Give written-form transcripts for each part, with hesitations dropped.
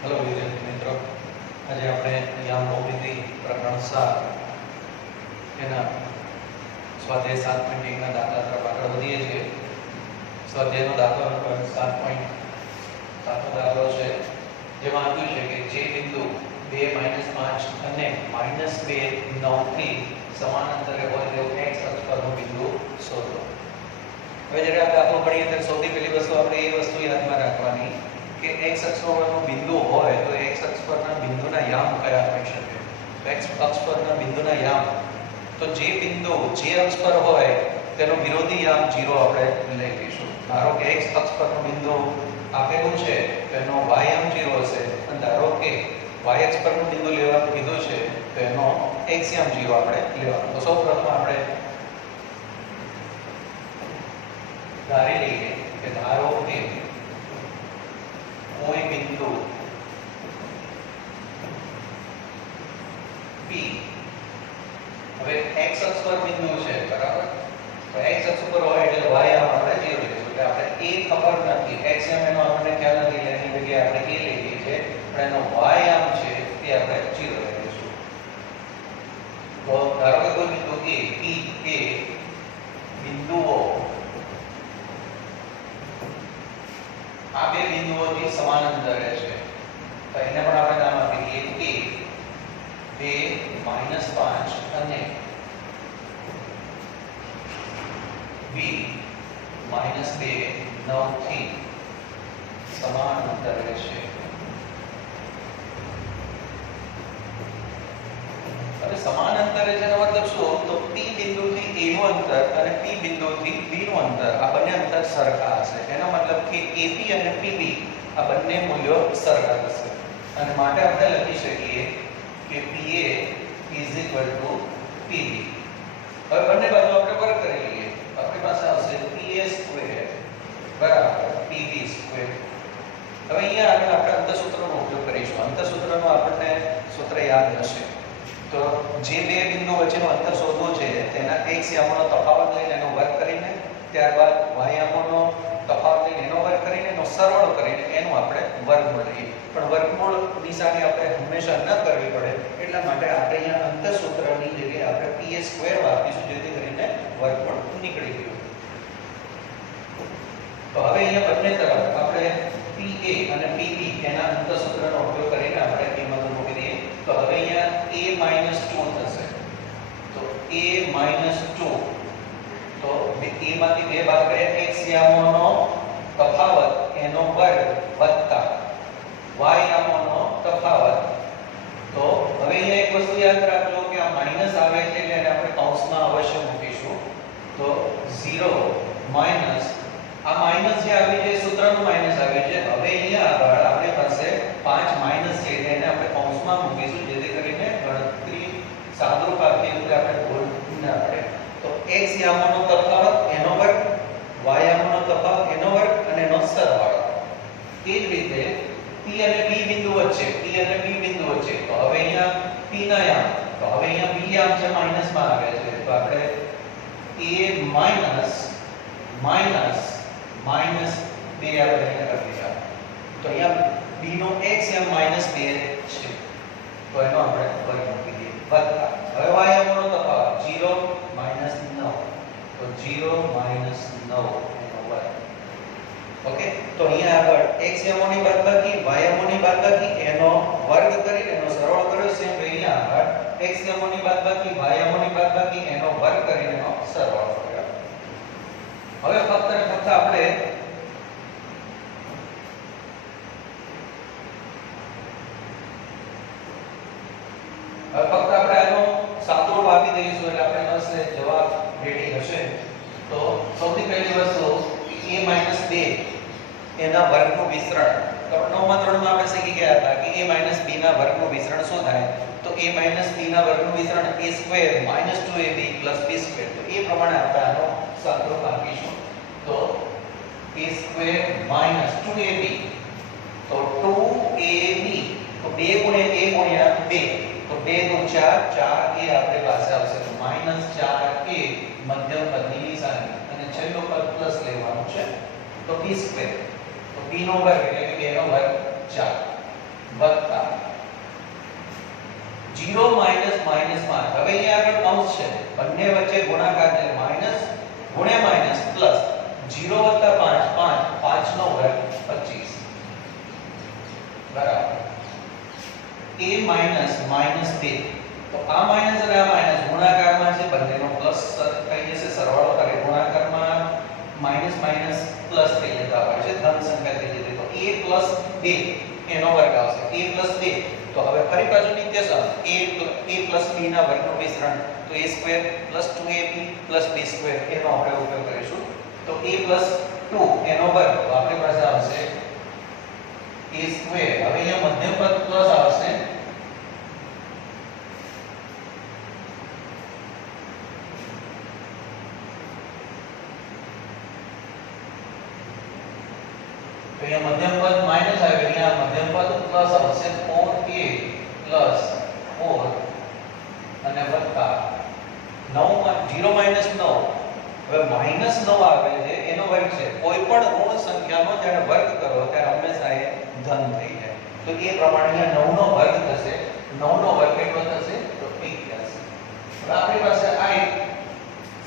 Hello विद्यार्थी मित्रों, आज આપણે યામ ભૌમિતિ પ્રકરણ 7 એના સ્વાધ્યાય 7.1 ના દાખલા તરફ આગળ વધીએ છીએ. સ્વાધ્યાયનો દાખલો નંબર 7.7 દાખલો છે, જેમાં આપ્યું છે કે જે બિંદુ 2 - 5 અને -2 9 થી સમાન અંતરે હોય તેવો x અક્ષ પરનો બિંદુ શોધો. હવે જ્યારે આ દાખલો ગણીએ ત્યારે સૌથી પહેલી વસ્તુ આપણે એ વસ્તુ યાદમાં રાખવાની કે x અક્ષ પરનો બિંદુ હોય તો x અક્ષ પરના બિંદુના યામ કયા હોઈ શકે. x અક્ષ પરના બિંદુના યામ, તો જે બિંદુ જે અક્ષ પર હોય તેનો વિરોધી યામ 0 આપણે લઈ લઈશું. ધારો કે x અક્ષ પરનો બિંદુ આપેલું છે તેનો y યામ 0 હશે, અને ધારો કે y અક્ષ પરનું બિંદુ લેવાનું કીધું છે તો એનો x યામ 0 આપણે લેવાનું. તો સૌપ્રથમ આપણે ધારી લઈએ કે ધારો કે કોઈ બિંદુ P, હવે x અક્ષ પર બિંદુ છે, બરાબર? તો x અક્ષ પર હોય એટલે y યામ આપણે 0 લઈશું. એટલે આપણે a ખબર નથી, x યામ એનો આપણને ખ્યાલ નથી, એની જગ્યાએ આપણે a લઈ લઈએ છીએ, પણ એનો y યામ છે તે આપણે 0 લઈ લઈશું. તો ધારો કે કોઈ બિંદુ a, P એ બિંદુઓ આ બે બિંદુઓથી સમાન અંતરે છે, તો એને પણ આપણે નામ આપી દઈએ a 2 - 5 અને b -2 9 થી સમાન અંતરે છે. હવે સમાન અંતરે છે એનો મતલબ શું? તો p બિંદુથી a નું અંતર અને p બિંદુથી b નું અંતર, આ બંને અંતર સરખા હશે. એનો મતલબ કે ap અને pb આ બંને મૂલ્યો સરખા હશે, અને માટે આપણે લખી શકીએ કે pa = pb. હવે બંને બાજુ આપણે વર્ગ કરી લઈએ, આપણી પાસે આવશે pa² = pb². હવે અહીંયા આગળ આપણે અંતઃસૂત્રનો ઉપયોગ કરીશું. અંતઃસૂત્રનો આપણને સૂત્ર યાદ હશે. તો જે બે બિંદુ વચ્ચેનું અંતર શોધવું છે તેના x યામોનો તફાવત લઈને એનો વર્ગ કરીને, ત્યારબાદ y યામોનો તફાવત લઈને એનો વર્ગ કરીને, એનો સરવાળો કરીને એનું આપણે વર્ગમૂળ લઈએ. પણ વર્ગમૂળ નિશાની આપણે હંમેશા ન કરવી પડે, એટલા માટે આપણે અહીંયા અંતઃસૂત્રની જગ્યાએ આપણે pa² વાપરીશું, જેથી કરીને વર્ગમૂળ નીકળી ગયું. તો હવે અહીંયા બંને તરફ આપણે pa અને pb એના અંતઃસૂત્રનો ઉપયોગ કરીને આપણે કિંમતો મૂકી દઈએ. તો હવે અહીંયા a - 2 થશે, તો a - 2, તો a માંથી 2 બાદ કરીએ x યામોનો તફાવત એનો વર્ગ વત્તા y યામોનો તફાવત. તો હવે અહીંયા એક વસ્તુ યાદ રાખજો કે આ માઈનસ આવે છે એટલે એને આપણે કૌંસમાં અવશ્ય મૂકીશું. તો 0 માઈનસ આ માઈનસ જે આવી છે સૂત્રનું માઈનસ આવી છે. હવે અહીંયા આગળ આપણી પાસે 5 માઈનસ છે એટલે એને આપણે કૌંસમાં મૂકીશું, જેથી કરીને ગણતરી સાદુરૂપ આપતી વખતે આપણે ભૂલ ન પડે. તો x યામોનો તફાવત એનો વર્ગ, y યામોનો તફાવત એનો વર્ગ અને એનો સરવાળો. એ જ રીતે p અને b બિંદુ વચ્ચે, તો હવે અહીંયા p ના યામ, તો હવે અહીંયા b યામ છે માઈનસમાં આવે છે, તો આપણે a -2 આપણે અહીંયા કરી દીધા. તો અહીંયા b નો x યામ -2 છે, તો એનો આપણે વર્ગ મૂકી દઈએ, વત્તા હવે y યામનો તફાવત 0 - 9, તો 0 - 9 એનો વર્ગ. ઓકે, તો અહીંયા આગળ x યામોની બાદબાકી, y યામોની બાદબાકી, એનો વર્ગ કરીને એનો સરવાળો કર્યો છે. અહીંયા આગળ x યામોની બાદબાકી, y યામોની બાદબાકી, એનો વર્ગ કરીને એનો સરવાળો કર્યો. હવે ફક્ત ને ફક્ત આપણે આનો સાદુરૂપ આપી દઈશું, એટલે આપણી પાસે જવાબ રેડી હશે. તો સૌથી પહેલી વસ્તુ a - 2 એના વર્ગનું વિસ્તરણ. તો 9મા ધોરણમાં આપણે શીખી ગયા હતા કે a - b ના વર્ગનું વિસ્તરણ શું થાય? તો a - b ના વર્ગનું વિસ્તરણ a² - 2ab + b². તો એ પ્રમાણે આપણે આનો સાદુરૂપ આપીશું. તો a² - 2ab, તો 2ab, તો 2 * a * 2, તો 2 × 4 4a આપણી પાસે આવશે. તો -4a મધ્યમ પદની નિશાની, અને છેલ્લું પદ પ્લસ લેવાનું છે, તો b². તો b નો વર્ગ એટલે કે 2 નો વર્ગ 4. વત્તા 0 માઈનસ માઈનસ 5. હવે અહીંયા આગળ કૌંસ છે, બંને વચ્ચે ગુણાકાર છે, માઈનસ ગુણ્યા માઈનસ પ્લસ 0 વત્તા 5 5 5 નો વર્ગ 25 બરાબર a માઈનસ માઈનસ 2. તો આ માઈનસ અને આ માઈનસ ગુણાકારમાં છે, બંનેનો પ્લસ થઈ જશે, સરવાળો કરે ગુણાકારમાં માઈનસ માઈનસ પ્લસ થઈ જતા હોય છે, ધન સંખ્યા થઈ જતી. તો a પ્લસ 2 એનો વર્ગ આવશે, a પ્લસ 2. તો હવે ફરી પાછું નિત્યસમ a પ્લસ b ના વર્ગનું મિશ્રણ, તો a square plus 2ab plus b square એનો આપણે ઉપયોગ કરીશું. તો a પ્લસ 2 એનો વર્ગ, તો આપણી પાસે આવશે a સ્ક્વેર. હવે અહીંયા મધ્યમ પદ પ્લસ આવશે, तो ये मध्यम पद माइनस आएगा, यहाँ मध्यम पद प्लस આવશે 4a प्लस 4 અને વત્તા 9 માં 0 માઈનસ 9. હવે માઈનસ 9 આવે છે એનો વર્ગ છે, કોઈ પણ ઋણ સંખ્યાનો જ્યારે વર્ગ કરો ત્યારે હંમેશા એ ધન થઈ જાય. તો એ પ્રમાણે 9 નો વર્ગ થશે, 9 નો વર્ગ કેટલો થશે? તો 81. હવે આપણી પાસે આ એક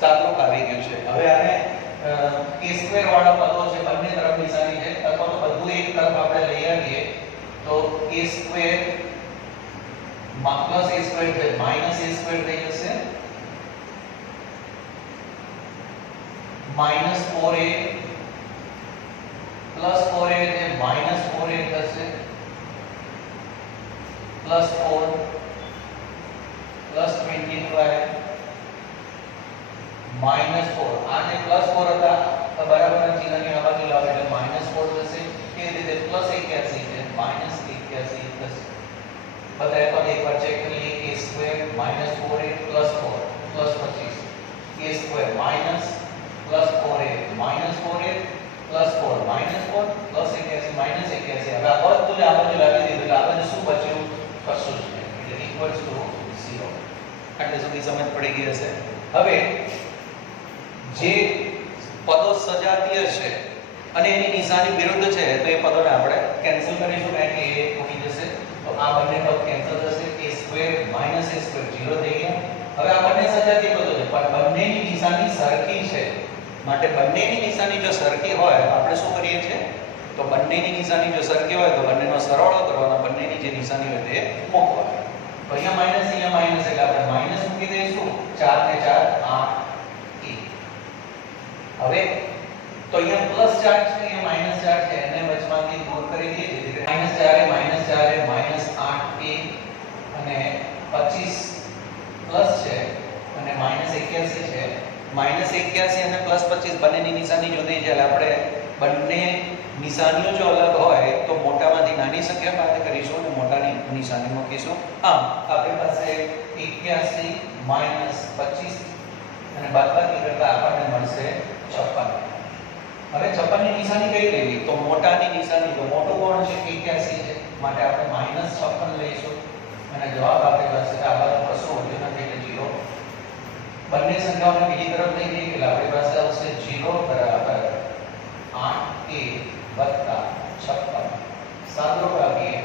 સાદુરૂપ આવી ગયું છે. હવે આને a સ્ક્વેર વાળા પદો છે, બંને તરફ નિશાની છે, અથવા તો બધું એક તરફ આપણે લઈ આવીએ તો a square plus a square છે, માઈનસ a સ્ક્વેર થઈ જશે, માઈનસ 4a પ્લસ 4a એટલે માઈનસ 4a થશે, પ્લસ 4 પ્લસ 25 માઈનસ 4. આ જે પ્લસ 4 હતા તો બરાબરના ચિહ્નની આ બાજુ લાવો એટલે માઈનસ 4 થશે. એ રીતે પ્લસ 81 છે, માઈનસ 81 થશે. બધાય પદ એકવાર ચેક કરી લઈએ. a square minus 4a plus 4 plus 25, a square minus plus 4a minus 4a plus 4 minus 4 plus 81 minus 81. હવે આ બધું આ બાજુ લાવી દીધું એટલે આ બાજુ શું બચ્યું? કશું જ નહીં, એટલે ઇક્વલ્સ ટુ 0. આટલે સુધી સમજ પડી ગઈ હશે. હવે જે પદો સજાતીય છે અને એની નિશાની વિરુદ્ધ છે તો એ પદોને આપણે કેન્સલ કરીશું, કારણ કે એ ઉડી જશે. તો આ બંને પદ કેન્સલ થશે, a square minus a square 0 થઈ ગયા. હવે આ બંને સજાતીય પદો છે પણ બંનેની નિશાની સરખી છે, માટે બંનેની નિશાની જો સરખી હોય તો આપણે શું કરીએ છીએ? તો બંનેની નિશાની જો સરખી હોય તો બંનેનો સરવાળો કરવાનો, બંનેની જે નિશાની હોય તે મૂકવાની. તો અહીંયા માઈનસ એટલે આપણે માઈનસ મૂકી દઈશું, 4 ને 4 8. હવે તો અહીંયા પ્લસ ચાર્જ છે, અહીંયા માઈનસ ચાર્જ છે, એને વચમાંથી દૂર કરી દઈએ જેથી માઈનસ 4 માઈનસ 8 a અને 25 પ્લસ છે અને માઈનસ 81 છે. માઈનસ 81 અને પ્લસ 25 બંનેની નિશાની જુદી છે, એટલે આપણે બંને નિશાનીઓ જો અલગ હોય તો મોટામાંથી નાની સંખ્યા બાદ કરીશું અને મોટાની નિશાની મૂકીશું. આમ આપણી પાસે 81 માઈનસ 25 અને બાદબાકી કરતા આપણને મળશે 56. હવે 56 ની નિશાની કઈ લેવી? તો મોટાની નિશાની, તો મોટું કોણ છે? 81 છે, માટે આપણે માઈનસ 56 લઈશું અને જવાબ આપણી પાસે આ બાજુ કશું વધ્યું નથી એટલે 0. બંને સંખ્યાઓને બીજી તરફ લઈ જઈએ એટલે આપણી પાસે આવશે 0 બરાબર 8a વત્તા 56. સાદુરૂપ આપીએ,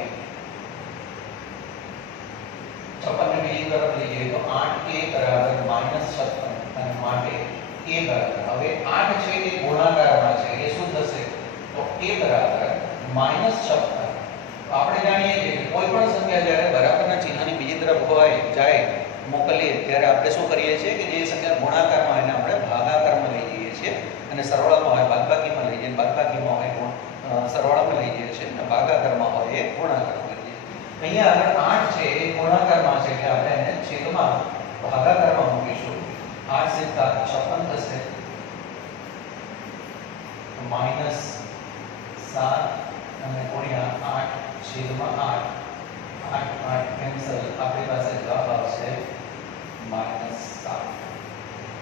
56 ને બીજી તરફ લઈ જઈએ તો 8a બરાબર -56 અને માટે a બરાબર, હવે 8 છે એ ગુણાકારમાં છે, એ શું થશે? તો a બરાબર -56. આપણે જાણીએ છીએ કે કોઈ પણ સંખ્યા જ્યારે બરાબરના ચિહ્નની બીજી તરફ હોય જાય મોકલીએ ત્યારે આપણે શું કરીએ છીએ કે જે સંખ્યા ગુણાકારમાં હોય એને આપણે ભાગાકારમાં લઈ જઈએ છીએ અને સરવાળામાં હોય બાદબાકીમાં લઈ જઈએ, બાદબાકીમાં હોય સરવાળામાં લઈ જઈએ છીએ અને ભાગાકારમાં હોય એ ગુણાકારમાં લઈ જઈએ. અહીંયા આગળ 8 છે એ ગુણાકારમાં છે એટલે આપણે એને છેદમાં ભાગાકારમાં મૂકીશું. 8 સે 56 થશે, -7 અને ગુણ્યા 8 છેદમાં 8, 8 8 કેન્સલ, આપણી પાસે જવાબ આવશે -7.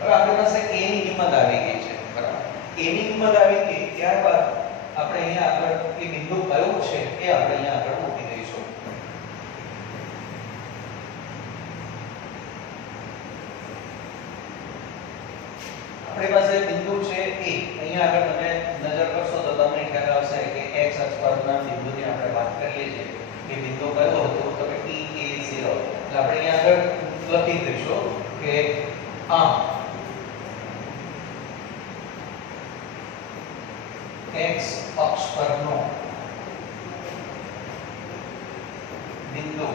હવે આપણી પાસે a ની કિંમત આવી ગઈ છે, બરાબર? a ની કિંમત આવી ગઈ ત્યારબાદ આપણે અહીંયા આગળ એ બિંદુ કયું છે એ આપણે અહીંયા આગળ મૂકી દઈશું. આપણી પાસે બિંદુ છે a. અહીંયા આગળ તમે નજર કરશો તો તમને ખ્યાલ આવશે કે x અક્ષ પરના બિંદુની આપણે વાત કરીએ છીએ. એ લખી દઈશું કે આમ x અક્ષ પરનો બિંદુ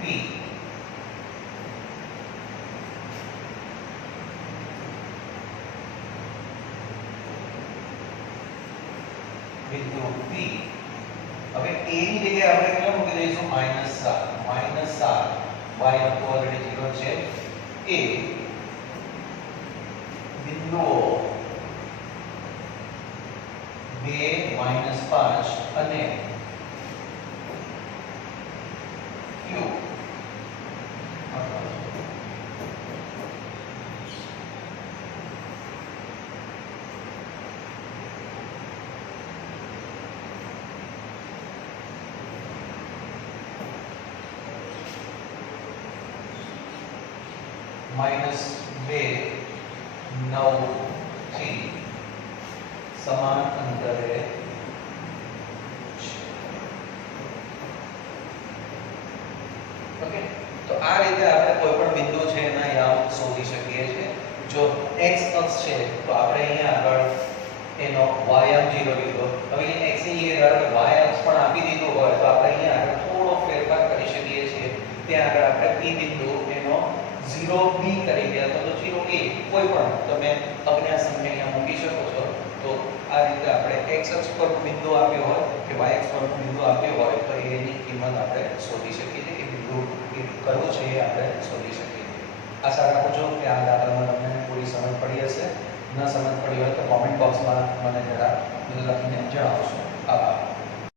P બિંદુ P હવે a ની જગ્યાએ આપણે કેટલા મૂકી દઈશું -7 y તો ઓલરેડી 0 છે a બિંદુઓ 2 -5 અને q -2 9 થી સમાન અંતરે ઓકે તો આ રીતે આપણે કોઈ પણ બિંદુ છે એના યામ શોધી શકીએ છીએ જો x અક્ષ છે તો આપણે અહીંયા આગળ એનો y યામ 0 લીધો હવે x ની જગ્યાએ y અક્ષ પણ આપી દીધો હોય તો આપણે અહીંયા આગળ થોડો ફેરફાર કરી શકીએ છીએ ત્યાં આગળ આપણે p બિંદુ એનો 0b કરી દે અથવા તો 0a કોઈ પણ તમે અજ્ઞાત સંખ્યા અહીંયા મૂકી શકો છો તો આ રીતે આપણે x અક્ષ પર બિંદુ આપ્યો હોય કે y અક્ષ પર બિંદુ આપ્યો હોય તો એની કિંમત આપણે શોધી શકીએ છીએ કે બિંદુ કયું છે એ આપણે શોધી શકીએ આશા રાખું છું કે આ દાખલામાં તમને પૂરી સમજ પડી હશે ન સમજ પડી હોય તો કોમેન્ટ બોક્સમાં મને જરા લખીને જણાવશો આભાર